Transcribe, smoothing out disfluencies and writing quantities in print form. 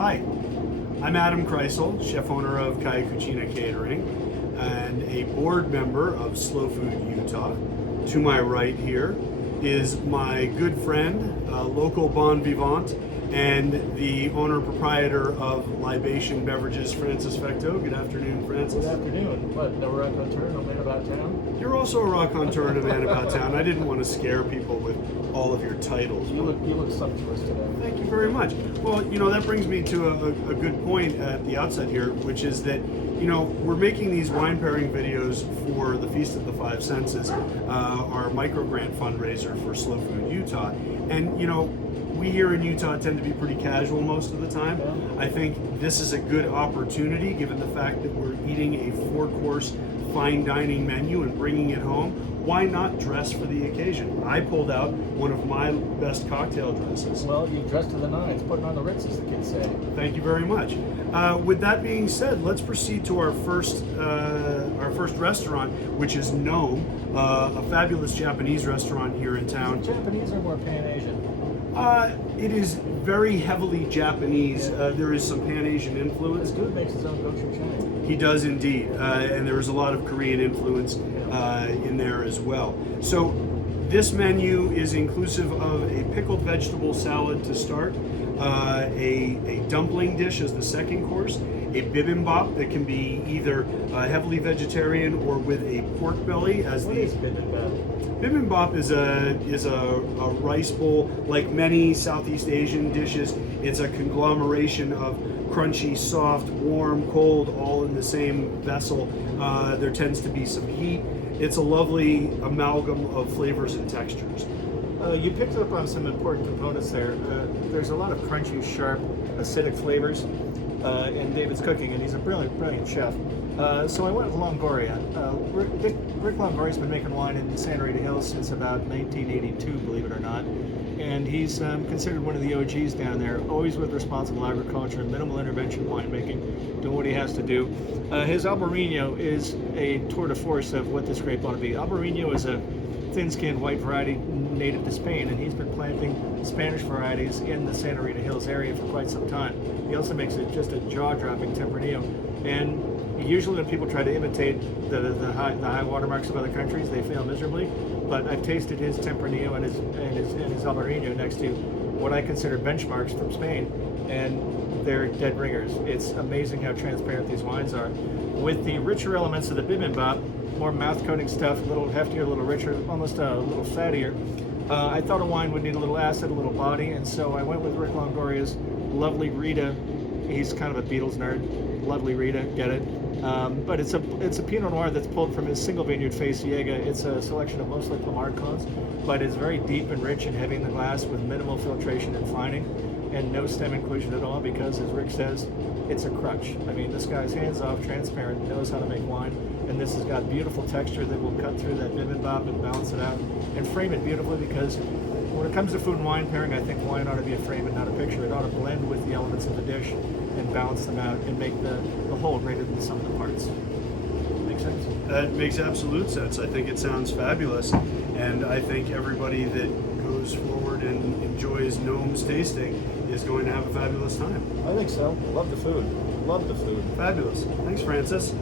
Hi, I'm Adam Kreisel, chef owner of Kaya Cucina Catering and a board member of Slow Food Utah. To my right here is my good friend, local bon vivant, and the owner-proprietor of Libation Beverages, Francis Fecteau. Good afternoon, Francis. Good afternoon. What, no raconteur, no man about town? You're also a raconteur and a man about town. I didn't want to scare people with all of your titles. You look sumptuous today. Thank you very much. Well, that brings me to a good point at the outset here, which is that, we're making these wine pairing videos for the Feast of the Five Senses, our micro grant fundraiser for Slow Food Utah. And, we here in Utah tend to be pretty casual most of the time. I think this is a good opportunity, given the fact that we're eating a 4-course fine dining menu and bringing it home. Why not dress for the occasion? I pulled out one of my best cocktail dresses. Well, you dressed to the nines, putting on the Ritz, as the kids say. Thank you very much. With that being said, let's proceed to our first restaurant, which is Nohm, a fabulous Japanese restaurant here in town. Is it Japanese or more Pan-Asian? It is very heavily Japanese. There is some Pan-Asian influence. This dude makes his own gochujang. He does indeed, and there is a lot of Korean influence in there as well. So this menu is inclusive of a pickled vegetable salad to start, a dumpling dish as the second course, a bibimbap that can be either heavily vegetarian or with a pork belly as What is bibimbap? Bibimbap is a rice bowl. Like many Southeast Asian dishes, it's a conglomeration of crunchy, soft, warm, cold, all in the same vessel. There tends to be some heat. It's a lovely amalgam of flavors and textures. You picked up on some important components there. There's a lot of crunchy, sharp, acidic flavors in David's cooking, and he's a brilliant chef. So I went with Longoria. Rick Longoria's been making wine in Santa Rita Hills since about 1982, believe it or not. And he's considered one of the OGs down there, always with responsible agriculture, minimal intervention winemaking, doing what he has to do. His Albarino is a tour de force of what this grape ought to be. Albarino is a thin-skinned white variety native to Spain, and he's been planting Spanish varieties in the Santa Rita Hills area for quite some time. He also makes it just a jaw-dropping Tempranillo, and usually when people try to imitate the high watermarks of other countries, they fail miserably. But I've tasted his Tempranillo and his Albarino next to what I consider benchmarks from Spain, and they're dead ringers. It's amazing how transparent these wines are. With the richer elements of the bibimbap, more mouth-coating stuff, a little heftier, a little richer, almost a little fattier. I thought a wine would need a little acid, a little body, and so I went with Rick Longoria's lovely Rita. He's kind of a Beatles nerd. Lovely Rita, get it? But it's a Pinot Noir that's pulled from his single vineyard Face Ciega. It's a selection of mostly Clamart clones, but it's very deep and rich and heavy in the glass with minimal filtration and fining, and no stem inclusion at all because, as Rick says, it's a crutch. I mean, this guy's hands-off, transparent, knows how to make wine, and this has got beautiful texture that will cut through that bibimbap and balance it out and frame it beautifully, because when it comes to food and wine pairing, I think wine ought to be a frame and not a picture. It ought to blend with the elements of the dish and balance them out and make the whole greater than the sum of the parts. Make sense? That makes absolute sense. I think it sounds fabulous, and I think everybody that goes forward and enjoys Nohm's tasting is going to have a fabulous time. I think so. Love the food. Love the food. Fabulous. Thanks, Francis.